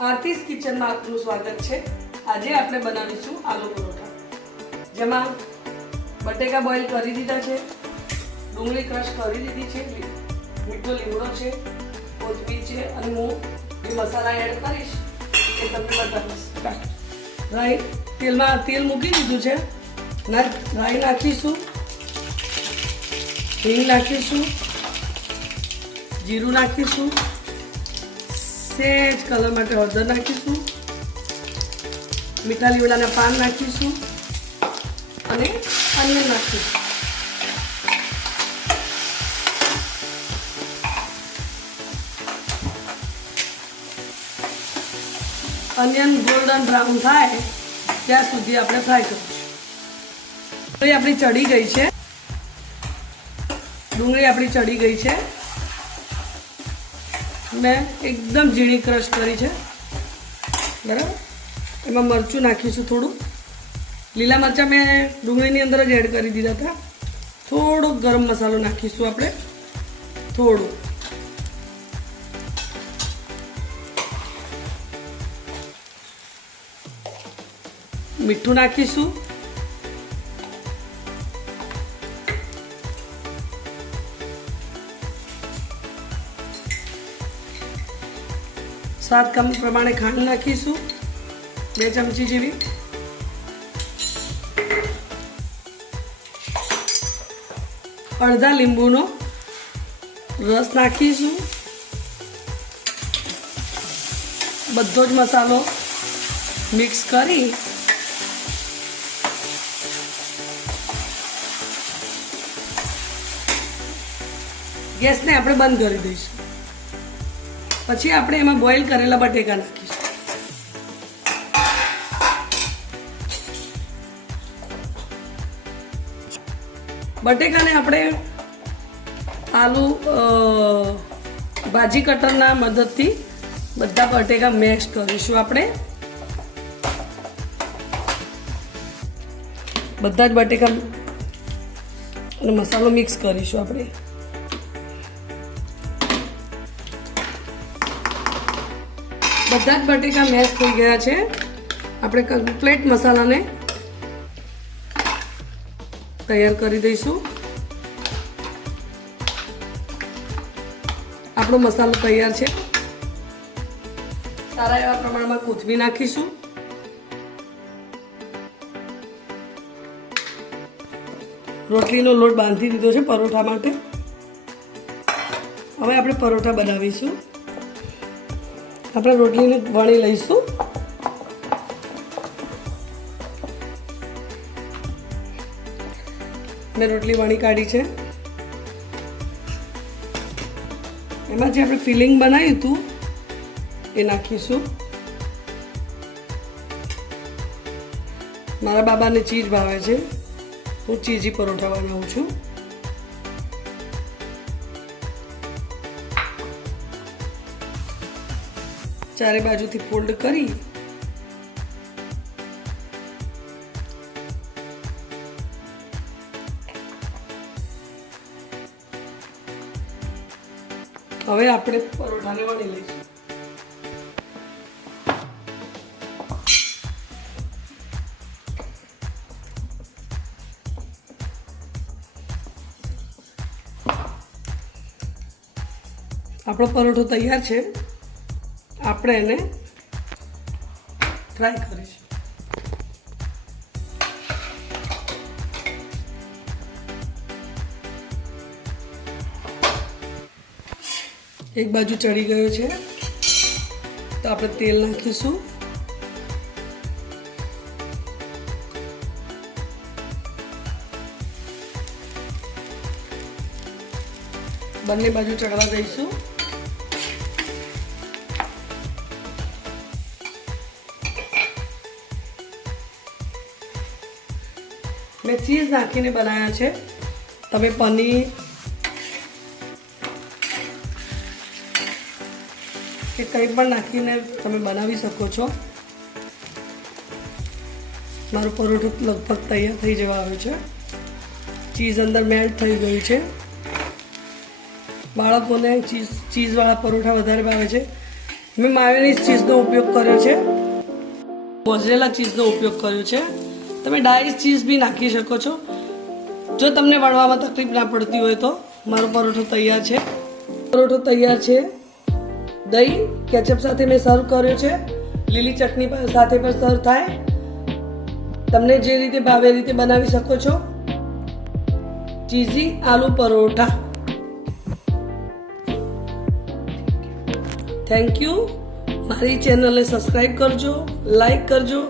આરતીસ કિચનમાં આપનું સ્વાગત છે। આજે આપણે બનાવીશું આલુ પરોઠા, જેમાં બટેકા બોઇલ કરી દીધા છે, ડુંગળી ક્રશ કરી દીધી છે, મીઠો લીમડો છે, કોથમીર છે અને હું જે મસાલા એડ કરીશ એ તમને બતાવીશ। રાઈ તેલ મૂકી દીધું છે, રાઈ નાખીશું, હિંગ નાખીશું, જીરું નાખીશું, સેજ કલર માટે હળદર નાખીશું, મીઠા લીમડાના પાન નાખીશું અને અનિયન નાખીશું। અનિયન ગોલ્ડન બ્રાઉન થાય ત્યાં સુધી આપણે ફ્રાય કરીશું। તો એ આપણી ચડી ગઈ છે, ડુંગળી આપણી ચડી ગઈ છે, મેં એકદમ ઝીણી ક્રશ કરી છે, બરાબર। એમાં મરચું નાખીશું થોડું, લીલા મરચાં મેં ડુંગળીની અંદર જ એડ કરી દીધા હતા। થોડો ગરમ મસાલો નાખીશું આપણે, થોડું મીઠું નાખીશું, સ્વાદ પ્રમાણે ખાંડ નાખીશું 2 ચમચી જેવી, અડધા લીંબુનો રસ નાખીશું, બધો જ મસાલો મિક્સ કરી ગેસને આપણે બંધ કરી દઈશું। પછી આપણે એમાં બોઇલ કરેલા બટેકા નાખીશું। બટેકાને આપણે આલુ ભાજી કટરના મદદથી બધા બટેકા મેશ કરીશું। આપણે બધા જ બટેકા અને મસાલો મિક્સ કરીશું। આપણે બધા જ બટેકા મેશ થઈ ગયા છે, આપણે કમ્પ્લીટ મસાલાને તૈયાર કરી દઈશું। આપણો મસાલો તૈયાર છે, સારા એવા પ્રમાણમાં કોથમીર નાખીશું, રોટલીનો લોટ બાંધી દીધો છે પરોઠા માટે। હવે આપણે પરોઠા બનાવીશું। આપણે રોટલીને વણી લઈશું, મેં રોટલી વણી કાઢી છે। એમાં જે આપણે ફિલિંગ બનાવ્યું હતું એ નાખીશું। મારા બાબાને ચીઝ ભાવે છે, હું ચીઝી પરોઠા બનાવું છું। ચારે બાજુથી ફોલ્ડ કરી હવે આપણે પરોઠાને વણી લઈશું। આપણો પરોઠો તૈયાર છે, આપણે એને ફ્રાય કરીશું। એક બાજુ ચડી ગયો છે તો આપણે તેલ નાખીશું, બંને બાજુ ચડવા દઈશું। મેં ચીઝ નાખીને બનાવ્યા છે, તમે પનીર કે કંઈ પણ નાખીને તમે બનાવી શકો છો। મારું પરોઠું લગભગ તૈયાર થઈ જવા આવ્યું છે, ચીઝ અંદર મેલ્ટ થઈ ગયું છે। બાળકોને ચીઝવાળા પરોઠા વધારે ભાવે છે, મેં માયોનીઝ ચીઝનો ઉપયોગ કર્યો છે, મોઝરેલા ચીઝનો ઉપયોગ કર્યો છે. તમે ડાઈસ ચીઝ બી નાખી શકો છો જો તમને વણવામાં તકલીફ ના પડતી હોય તો. મારો પરોઠો તૈયાર છે. પરોઠો તૈયાર છે. દહીં કેચઅપ સાથે મેં સર્વ કર્યો છે. લીલી ચટણી સાથે પણ સર્વ થાય. તમને જે રીતે ભાવે રીતે બનાવી શકો છો. Cheesy aloo paratha. Thank you. મારી ચેનલને સબસ્ક્રાઈબ કરજો, લાઈક કરજો